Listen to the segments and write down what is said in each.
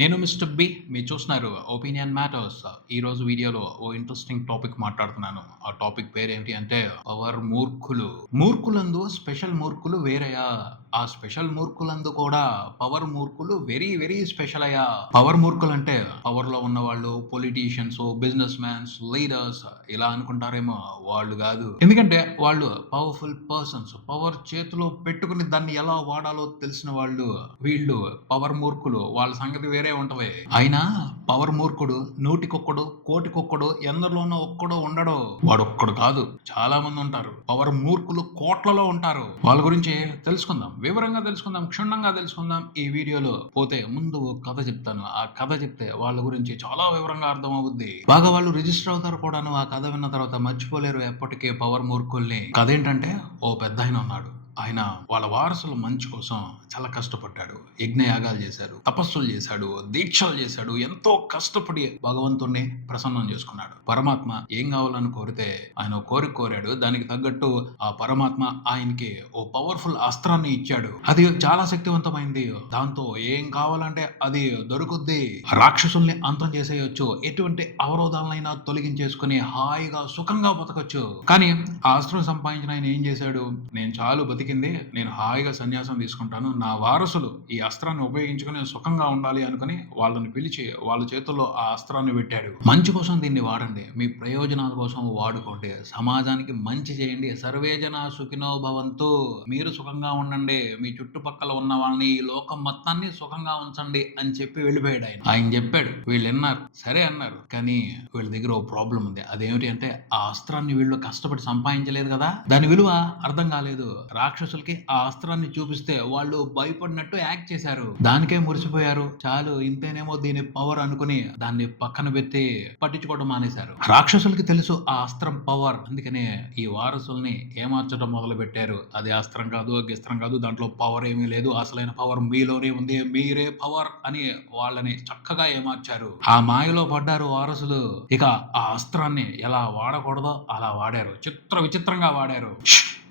నేను mister B మీరు చూస్తున్నారు ఒపీనియన్ మ్యాటర్స్ ఈ రోజు వీడియోలో ఓ ఇంట్రెస్టింగ్ టాపిక్ మాట్లాడుతున్నాను. ఆ టాపిక్ పేరేంటి అంటే పవర్ మూర్ఖులు మూర్ఖులందు స్పెషల్ మూర్ఖులు వేరయ్యా. ఆ స్పెషల్ మూర్ఖులందు కూడా పవర్ మూర్ఖులు వెరీ వెరీ స్పెషల్ అయ్యా. పవర్ మూర్ఖులు అంటే పవర్లో ఉన్న వాళ్ళు పొలిటీషియన్స్ బిజినెస్ మ్యాన్స్ లీడర్స్ ఇలా అనుకుంటారేమో. వాళ్ళు కాదు. ఎందుకంటే వాళ్ళు పవర్ఫుల్ పర్సన్స్ పవర్ చేతిలో పెట్టుకుని దాన్ని ఎలా వాడాలో తెలిసిన వాళ్ళు వీళ్ళు పవర్ మూర్ఖులు వాళ్ళ సంగతి వేరే ఉంటది. అయినా పవర్ మూర్ఖుడు నూటికొక్కడు కోటికొక్కడు ఎందరిలోనో ఒక్కడో ఉండడు. వాడు ఒక్కడు కాదు. చాలా మంది ఉంటారు. పవర్ మూర్ఖులు కోట్లలో ఉంటారు. వాళ్ళ గురించి తెలుసుకుందాం. వివరంగా తెలుసుకుందాం. క్షుణ్ణంగా తెలుసుకుందాం ఈ వీడియోలో. పోతే ముందు ఓ కథ చెప్తాను. ఆ కథ చెప్తే వాళ్ళ గురించి చాలా వివరంగా అర్థం అవుద్ది బాగా వాళ్ళు రిజిస్టర్ అవుతారు కూడాను. ఆ కథ విన్న తర్వాత మర్చిపోలేరు ఎప్పటికే పవర్ మూర్ఖుల్ని. కథ ఏంటంటే ఓ పెద్ద ఆయన ఉన్నాడు. ఆయన వాళ్ళ వారసుల మంచి కోసం చాలా కష్టపడ్డాడు. యజ్ఞయాగాలు చేశాడు తపస్సులు చేశాడు దీక్షలు చేశాడు ఎంతో కష్టపడి భగవంతుణ్ణి ప్రసన్నం చేసుకున్నాడు. పరమాత్మ ఏం కావాలని కోరితే ఆయన కోరిక కోరాడు. దానికి తగ్గట్టు ఆ పరమాత్మ ఆయనకి ఓ పవర్ఫుల్ అస్త్రాన్ని ఇచ్చాడు. అది చాలా శక్తివంతమైంది. దాంతో ఏం కావాలంటే అది దొరుకుద్ది. రాక్షసుల్ని అంతం చేసేయొచ్చు. ఎటువంటి అవరోధాలనైనా తొలగించేసుకుని హాయిగా సుఖంగా బతకచ్చు. కానీ ఆ అస్త్రం సంపాదించిన ఆయన ఏం చేశాడు? నేను చాలు బతికి బ్రతికింది నేను హాయిగా సన్యాసం తీసుకుంటాను. నా వారసులు ఈ అస్త్రాన్ని ఉపయోగించుకుని సుఖంగా ఉండాలి అనుకుని వాళ్ళని పిలిచి వాళ్ళ చేతుల్లో ఆ అస్త్రాన్ని పెట్టాడు. మంచి కోసం దీన్ని వాడండి. మీ ప్రయోజనాల కోసం వాడుకోండి. సమాజానికి మంచి చేయండి. సర్వేజన సుఖినో భవంతు. మీరు సుఖంగా ఉండండి. మీ చుట్టుపక్కల ఉన్న వాళ్ళని ఈ లోకం మొత్తాన్ని సుఖంగా ఉంచండి అని చెప్పి వెళ్ళిపోయాడు ఆయన. ఆయన చెప్పాడు వీళ్ళు విన్నారు. సరే అన్నారు. కానీ వీళ్ళ దగ్గర ఓ ప్రాబ్లం ఉంది. అదేమిటి అంటే ఆ అస్త్రాన్ని వీళ్ళు కష్టపడి సంపాదించలేదు కదా. దాని విలువ అర్థం కాలేదు. రాక్షసులకి ఆ అస్త్రాన్ని చూపిస్తే వాళ్ళు భయపడినట్టు యాక్ట్ చేశారు. దానికే మురిసిపోయారు. చాలు ఇంతేనేమో దీని పవర్ అనుకుని దాన్ని పక్కన పెట్టి పట్టించుకోవడం మానేశారు. రాక్షసులకి తెలుసు ఆ అస్త్రం పవర్. అందుకనే ఈ వారసుల్ని ఏమార్చడం మొదలు పెట్టారు అది అస్త్రం కాదు అస్త్రం కాదు దాంట్లో పవర్ ఏమీ లేదు. అసలైన పవర్ మీలోనే ఉంది. మీరే పవర్ అని వాళ్ళని చక్కగా ఏమార్చారు. ఆ మాయలో పడ్డారు వారసులు. ఇక ఆ అస్త్రాన్ని ఎలా వాడకూడదో అలా వాడారు. చిత్ర విచిత్రంగా వాడారు.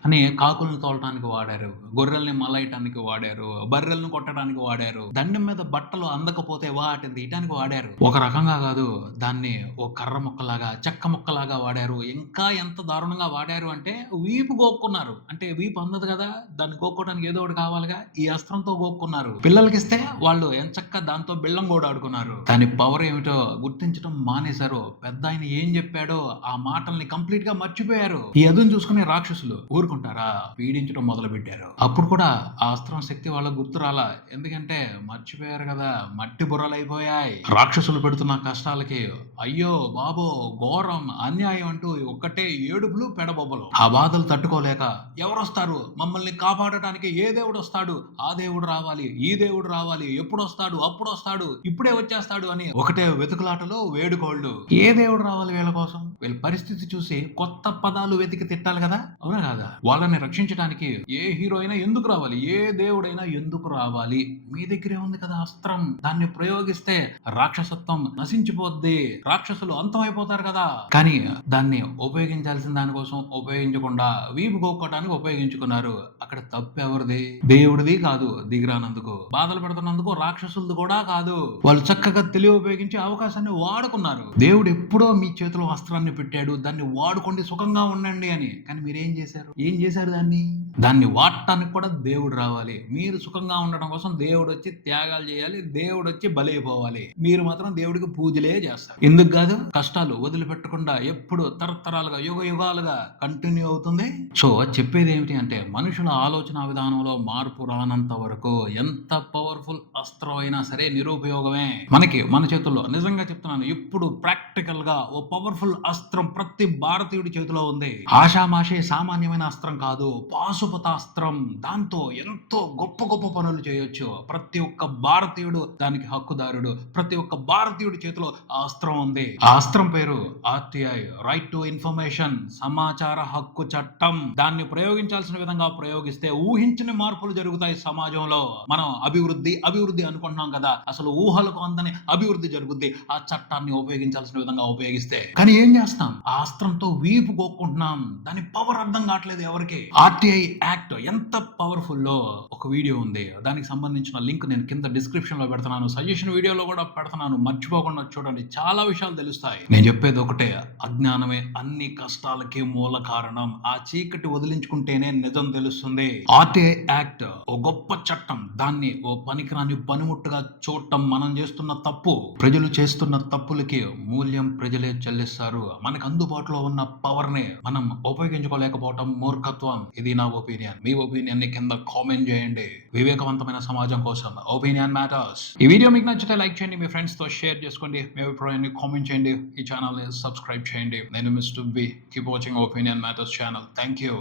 అని కాకులను తోలటానికి వాడారు గొర్రెల్ని మలయటానికి వాడారు బర్రెల్ని కొట్టడానికి వాడారు దండం మీద బట్టలు అందకపోతే వాటిని తీయటానికి వాడారు. ఒక రకంగా కాదు దాన్ని ఓ కర్ర ముక్కలాగా చెక్క ముక్కలాగా వాడారు. ఇంకా ఎంత దారుణంగా వాడారు అంటే వీపు గోక్కున్నారు. అంటే వీపు అందదు కదా దాన్ని గోక్కోవడానికి ఏదో ఒకటి కావాలిగా ఈ అస్త్రంతో గోక్కున్నారు. పిల్లలకి ఇస్తే వాళ్ళు ఎంచక్క దాంతో బిళ్ళం కూడా ఆడుకున్నారు. దాని పవర్ ఏమిటో గుర్తించడం మానేశారు. పెద్ద ఆయన ఏం చెప్పాడో ఆ మాటల్ని కంప్లీట్గా మర్చిపోయారు. ఈ అదును చూసుకునే రాక్షసులు ఊరుకుంటారా పీడించడం మొదలు పెట్టారు అప్పుడు కూడా ఆ అస్త్రం శక్తి వాళ్ళ గుర్తు రాలా? ఎందుకంటే మర్చిపోయారు కదా మట్టి బుర్రలైపోయాయి. రాక్షసులు పెడుతున్న కష్టాలకి అయ్యో బాబో ఘోరం అన్యాయం అంటూ ఒక్కటే ఏడుపులు పెడబొబ్బలు. ఆ బాధలు తట్టుకోలేక ఎవరొస్తారు? మమ్మల్ని కాపాడటానికి ఏ దేవుడు వస్తాడు? ఆ దేవుడు రావాలి ఈ దేవుడు రావాలి ఎప్పుడు వస్తాడు అప్పుడు వస్తాడు ఇప్పుడే వచ్చేస్తాడు అని ఒకటే వెతుకులాటలో వేడుకోళ్ళు. ఏ దేవుడు రావాలి వీళ్ళ కోసం? వీళ్ళ పరిస్థితి చూసి కొత్త పదాలు వెతికి తిట్టాలి కదా? అవునా కాదా? వాళ్ళని రక్షించడానికి ఏ హీరో అయినా ఎందుకు రావాలి? ఏ దేవుడైనా ఎందుకు రావాలి? మీ దగ్గరే ఉంది కదా అస్త్రం. దాన్ని ప్రయోగిస్తే రాక్షసత్వం నశించిపోద్ది. రాక్షసులు అంతమైపోతారు కదా. కానీ దాన్ని ఉపయోగించాల్సిన దానికోసం ఉపయోగించకుండా వీపు గోక్కోటానికి ఉపయోగించుకున్నారు. అక్కడ తప్పు ఎవరిది? దేవుడిది కాదు దిగిరానందుకు. బాధలు పెడుతున్నందుకు రాక్షసులది కూడా కాదు. వాళ్ళు చక్కగా తెలివి ఉపయోగించి అవకాశాన్ని వాడుకున్నారు. దేవుడు ఎప్పుడో మీ చేతిలో అస్త్రాన్ని పెట్టాడు. దాన్ని వాడుకోండి సుఖంగా ఉండండి అని. కానీ మీరు ఏం చేశారు? ఏం చేశారు దాన్ని? దాన్ని వాడటానికి కూడా దేవుడు రావాలి. మీరు సుఖంగా ఉండడం కోసం దేవుడు వచ్చి త్యాగాలు చేయాలి. దేవుడు వచ్చి బలైపోవాలి. మీరు మాత్రం దేవుడికి పూజలే చేస్తారు. ఎందుకు కాదు? కష్టాలు వదిలిపెట్టకుండా ఎప్పుడు తరతరాలుగా యుగ యుగాలుగా కంటిన్యూ అవుతుంది. సో చెప్పేది ఏమిటి అంటే మనుషుల ఆలోచన విధానంలో మార్పు రానంత వరకు ఎంత పవర్ఫుల్ అస్త్రం అయినా సరే నిరుపయోగమే. మనకి మన చేతుల్లో నిజంగా చెప్తున్నాను ఇప్పుడు ప్రాక్టికల్గా ఓ పవర్ఫుల్ అస్త్రం ప్రతి భారతీయుడి చేతిలో ఉంది. ఆషామాషే సామాన్యమైన అస్త్రం కాదు పాశుపతాస్త్రం దాంతో ఎంతో గొప్ప గొప్ప పనులు చేయొచ్చు. ప్రతి ఒక్క భారతీయుడు దానికి హక్కుదారుడు. ప్రతి ఒక్క భారతీయుడి చేతిలో ఆ అస్త్రం ఉంది. ఆ అస్త్రం పేరు ఆర్టీఐ రైట్ టు ఇన్ఫర్మేషన్ సమాచార హక్కు చట్టం. దాన్ని ప్రయోగించాల్సిన విధంగా ప్రయోగిస్తే ఊహించని మార్పులు జరుగుతాయి సమాజంలో. మనం అభివృద్ధి అభివృద్ధి అనుకుంటున్నాం కదా. అసలు ఊహలకు అందని అభివృద్ధి జరుగుద్ది. ఆ చట్టాన్ని ఉపయోగించాల్సిన విధంగా ఉపయోగిస్తే. కానీ ఏం చేస్తాం? ఆ అస్త్రంతో వీపు గోక్కుంటున్నాం దాని పవర్ అర్థం కావట్లేదు ఎవరికి? ఆర్టీఐ యాక్ట్ ఎంత పవర్ఫుల్లో ఒక వీడియో ఉంది. దానికి సంబంధించిన లింక్ నేను కింద డిస్క్రిప్షన్లో పెడుతున్నాను. సజెషన్ వీడియోలో కూడా పెడుతున్నాను. మర్చిపోకుండా చూడండి. చాలా విషయాలు తెలుస్తాయి. నేను చెప్పేది ఒకటే. అజ్ఞానమే అన్ని కష్టాలకి మూల కారణం. ఆ చీకటి వదిలించుకుంటేనే నిజం తెలుస్తుంది. ఆర్టీఐ యాక్ట్ ఓ గొప్ప చట్టం. దాన్ని ఓ పనికిరాని పనిముట్టుగా చూడటం మనం చేస్తున్న తప్పు. ప్రజలు చేస్తున్న తప్పులకి మూల్యం ప్రజలే చెల్లిస్తారు. మనకు అందుబాటులో ఉన్న పవర్ని మనం ఉపయోగించుకోలేకపోవటం మూర్ఖత్వం ఇది నా ఒపీనియన్. మీ ఒపీనియన్ని కింద కామెంట్ చేయండి. వివేకవంతమైన సమాజం కోసం. ఒపీనియన్ మ్యాటర్స్ ఈ వీడియో మీకు నచ్చితే లైక్ చేయండి. మీ ఫ్రెండ్స్తో షేర్ చేసుకోండి. మీ అభిప్రాయాన్ని కామెంట్ చేయండి. ఈ ఛానల్ని సబ్స్క్రైబ్ చేయండి. నేను mister B keep watching opinion matters channel thank you